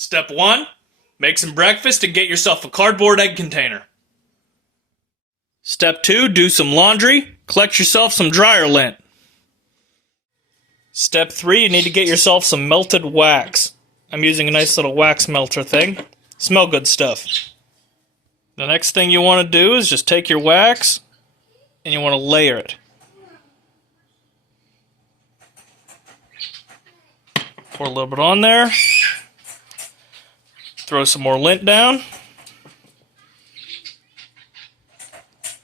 Step 1. Make some breakfast and get yourself a cardboard egg container. Step 2. Do some laundry. Collect yourself some dryer lint. Step 3. You need to get yourself some melted wax. I'm using a nice little wax melter thing. Smell good stuff. The next thing you want to do is just take your wax and you want to layer it. Pour a little bit on there. Throw some more lint down.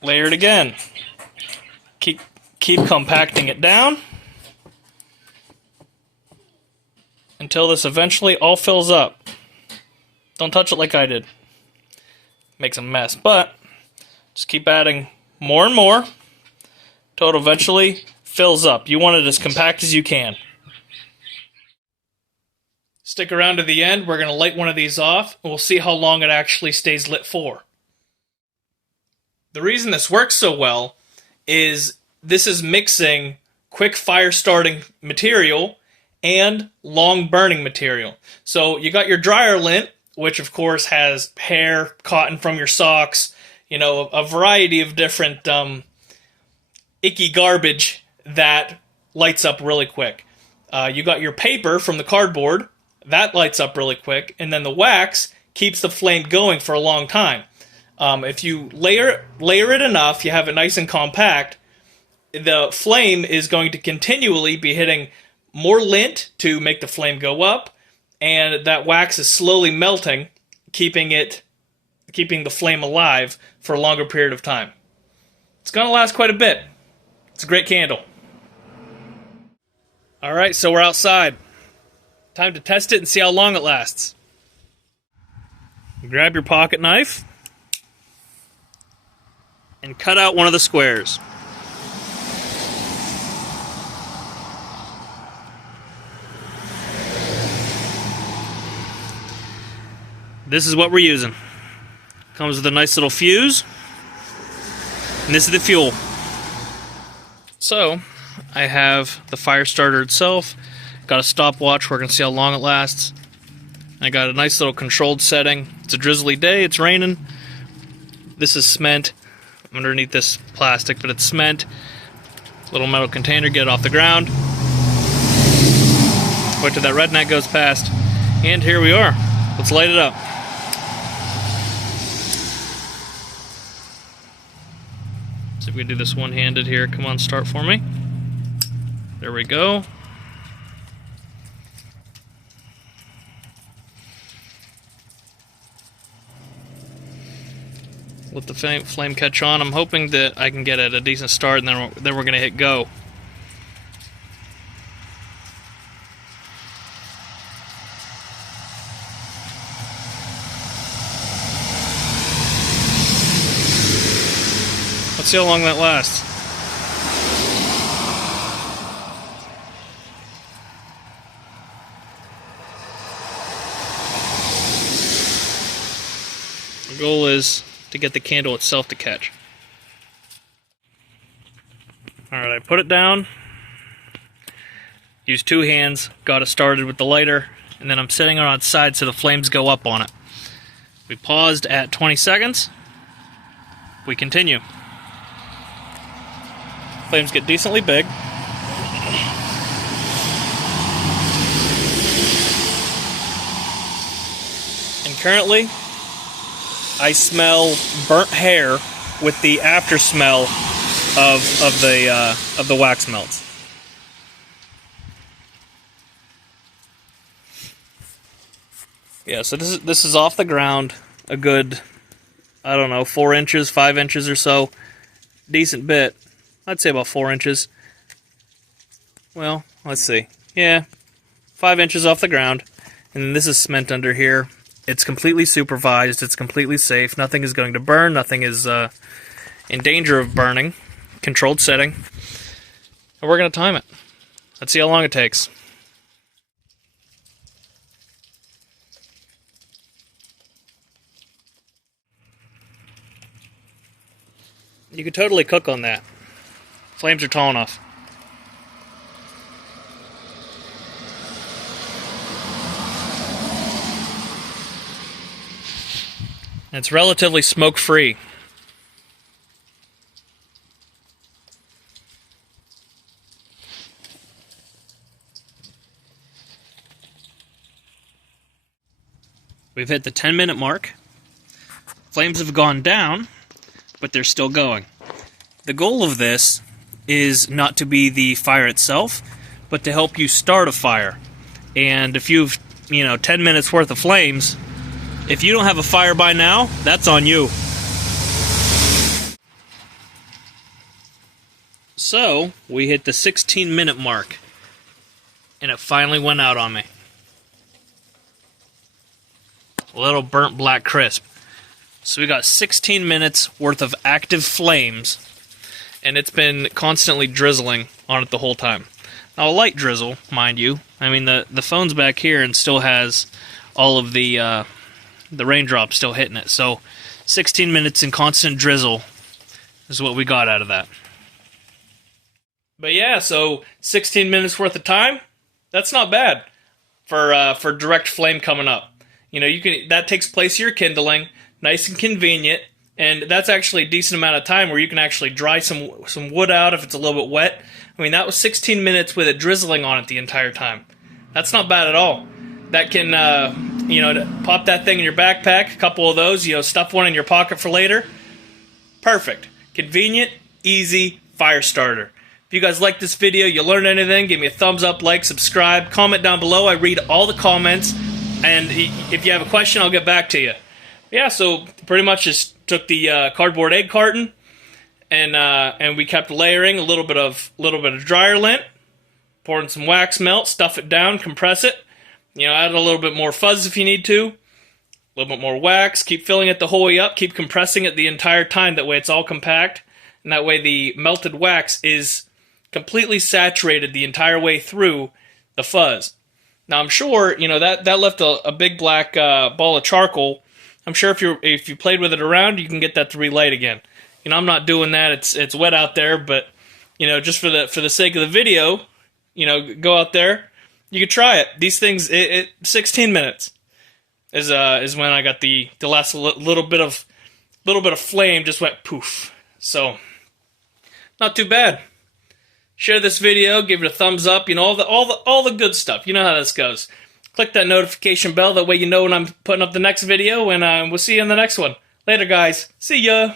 Layer it again. Keep compacting it down until this eventually all fills up. Don't touch it like I did. Makes a mess, but just keep adding more and more till it eventually fills up. You want it as compact as you can. Stick around to the end. We're going to light one of these off, and we'll see how long it actually stays lit for. The reason this works so well is this is mixing quick fire starting material and long burning material. So you got your dryer lint, which of course has hair, cotton from your socks, you know, a variety of different icky garbage that lights up really quick. You got your paper from the cardboard, that lights up really quick, and then the wax keeps the flame going for a long time. If you layer it enough, you have it nice and compact, the flame is going to continually be hitting more lint to make the flame go up, and that wax is slowly melting, keeping the flame alive for a longer period of time. It's going to last quite a bit. It's a great candle. Alright, so we're outside. Time to test it and see how long it lasts. Grab your pocket knife and cut out one of the squares. This is what we're using. Comes with a nice little fuse, and this is the fuel. So, I have the fire starter itself, got a stopwatch where I can see how long it lasts. I got a nice little controlled setting. It's a drizzly day, it's raining. This is cement underneath this plastic, but it's cement. Little metal container, get it off the ground. Wait till that redneck goes past. And here we are. Let's light it up. See if we can do this one-handed here. Come on, start for me. There we go. Let the flame catch on. I'm hoping that I can get at a decent start, and then we're going to hit go. Let's see how long that lasts. The goal is to get the candle itself to catch. Alright, I put it down, used two hands, got it started with the lighter, and then I'm setting it on its side so the flames go up on it. We paused at 20 seconds. We continue. Flames get decently big. And currently, I smell burnt hair with the after smell of the wax melts. Yeah, so this is off the ground a good, I don't know, 4 inches, 5 inches or so. Decent bit. I'd say about 4 inches. Well, let's see. Yeah, 5 inches off the ground. And then this is cement under here. It's completely supervised, it's completely safe, nothing is going to burn, nothing is in danger of burning. Controlled setting. And we're going to time it. Let's see how long it takes. You could totally cook on that. Flames are tall enough. It's relatively smoke-free. We've hit the 10-minute mark. Flames have gone down, but they're still going. The goal of this is not to be the fire itself, but to help you start a fire. And if you've, 10 minutes worth of flames, if you don't have a fire by now, that's on you. So, we hit the 16-minute mark, and it finally went out on me. A little burnt black crisp. So we got 16 minutes worth of active flames, and it's been constantly drizzling on it the whole time. Now, a light drizzle, mind you. I mean, the phone's back here and still has all of the raindrops still hitting it. So 16 minutes in constant drizzle is what we got out of that. But yeah, so 16 minutes worth of time, that's not bad for direct flame coming up. That takes place of your kindling, nice and convenient, and that's actually a decent amount of time where you can actually dry some wood out if it's a little bit wet. I mean, that was 16 minutes with it drizzling on it the entire time. That's not bad at all. That can, pop that thing in your backpack, a couple of those, stuff one in your pocket for later. Perfect. Convenient, easy fire starter. If you guys like this video, you learned anything, give me a thumbs up, like, subscribe, comment down below. I read all the comments, and if you have a question, I'll get back to you. Yeah, so pretty much just took the cardboard egg carton, and we kept layering a little bit of dryer lint, poured in some wax melt, stuff it down, compress it. Add a little bit more fuzz if you need to, a little bit more wax, keep filling it the whole way up, keep compressing it the entire time, that way it's all compact, and that way the melted wax is completely saturated the entire way through the fuzz. Now I'm sure, that left a big black ball of charcoal. I'm sure if you played with it around, you can get that to relight again. I'm not doing that, it's wet out there, but, just for the sake of the video, go out there. You could try it. These things, 16 minutes is when I got the last little bit of flame just went poof. So, not too bad. Share this video, give it a thumbs up, all the good stuff. You know how this goes. Click that notification bell, that way you know when I'm putting up the next video, and we'll see you in the next one. Later, guys. See ya.